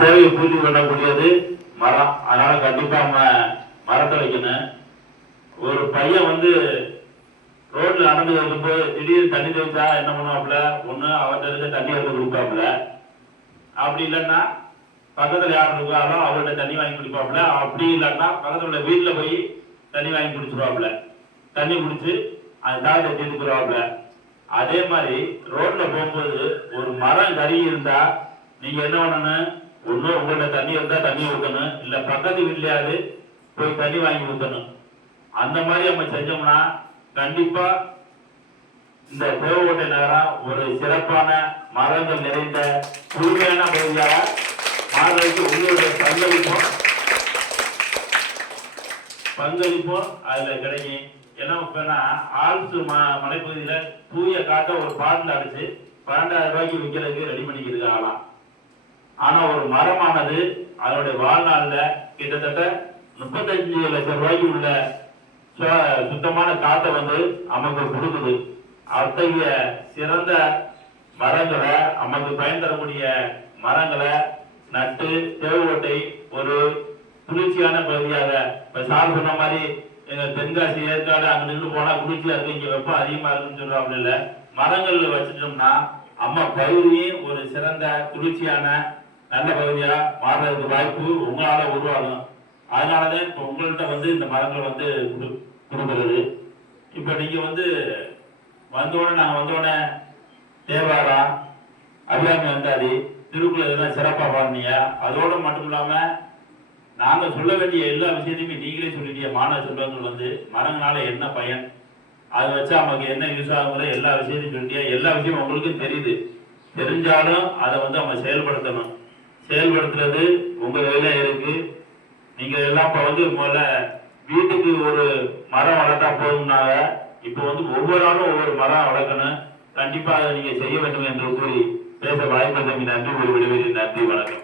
தேவையை பூர்த்தி பண்ணக்கூடியது மரம். அதனால கண்டிப்பா மரத்தை வைக்கணும். ஒரு பையன் வந்து ரோட்ல நடந்து வரும்போது திடீர்னு தண்ணி தெளிச்சா என்ன பண்ணுவாப்புல, ஒண்ணு அவர்கிட்ட இருக்க தண்ணி எடுத்து கொடுப்பாப்புல, அப்படி இல்லைன்னா பக்கத்துல யார் இருக்காரோ அவர்கிட்ட தண்ணி வாங்கி குடிப்பாப்புல, அப்படி இல்லைன்னா பக்கத்துல உள்ள வீட்டுல போய் தண்ணி வாங்கி குடிச்சிருவாப்புல, தண்ணி குடிச்சு அந்த தாகத்தை தீர்த்துக்குறாப்புல. அதே மாதிரி ரோட்ல போகும்போது ஒரு மரம் கறி இருந்தா நீங்க என்ன பண்ணணும், ஒண்ணு உங்கள்ட்ட தண்ணி இருந்தா தண்ணி ஊற்றணும், இல்ல பக்கத்து வீட்லயாவது போய் தண்ணி வாங்கி ஊற்றணும். அந்த மாதிரி நம்ம செஞ்சோம்னா கண்டிப்பா இந்த தேவகோட்டை நகரம் ஒரு சிறப்பான மரங்கள் நிறைந்த தூய்மையான பகுதியாக மாறுவதற்கு உங்களுடைய பங்களிப்பும் அதுல கிடைக்கும். என்ன ஆல்சு மலைப்பகுதியில தூய காட்ட ஒரு பாட்டில் அடிச்சு 12,000 ரூபாய்க்கு விற்கிறதுக்கு ரெடி பண்ணிக்கிட்டு ஆகலாம். ஆனா ஒரு மரமானது அதனுடைய வாழ்நாள்ல கிட்டத்தட்ட 35 லட்சம் ரூபாய்க்கு உள்ள சுத்தமான காட்டை வந்து நமக்கு கொடுக்குது. அத்தகைய சிறந்த மரங்களை நமக்கு பயன் தரக்கூடிய மரங்களை நட்டு தேவகோட்டை ஒரு குளிர்ச்சியான பகுதியாக, இப்ப சார் சொன்ன மாதிரி எங்க தென்காசி ஏற்காடு அங்க நின்று போனா குளிர்ச்சியா இருக்கு, இங்க வெப்பம் அதிகமா இருக்குன்னு சொல்றாங்க. இல்ல, மரங்கள் வச்சுட்டோம்னா அம்மா பகுதியும் ஒரு சிறந்த குளிர்ச்சியான நல்ல பகுதியா மாறுறதுக்கு வாய்ப்பு உங்களால உருவாகும். அதனாலதான் இப்ப உங்கள்கிட்ட வந்து இந்த மரங்கள் வந்து கொடுக்கிறது. இப்ப நீங்க வந்து வந்தோடனே நாங்க வந்தோடனே தேவாரா அபிராமி வந்தாதி திருக்குறள் இதெல்லாம் சிறப்பா பாருங்க. அதோட மட்டும் இல்லாம நாங்க சொல்ல வேண்டிய எல்லா விஷயத்தையுமே நீங்களே சொல்லிட்டீங்க. மாணவ செல்வங்கள் வந்து மரங்களால என்ன பயன், அதை வச்சா நமக்கு என்ன யூஸ் ஆகுங்கிற எல்லா விஷயத்தையும் சொல்லிட்டீங்க. எல்லா விஷயமும் உங்களுக்கு தெரியுது. தெரிஞ்சாலும் அதை வந்து அவங்க செயல்படுத்தணும். செயல்படுத்துறது உங்க கையில இருக்கு. நீங்க எல்லாம் இப்ப வந்து முதல்ல வீட்டுக்கு ஒரு மரம் வளர்த்தா போதும்னாங்க, இப்ப வந்து ஒவ்வொரு ஆளும் ஒவ்வொரு மரம் வளர்க்கணும். கண்டிப்பா அதை நீங்க செய்ய வேண்டும் என்று கூறி பேச வாய்ப்பு. நன்றி. ஒரு விடுவெளி. நன்றி. வணக்கம்.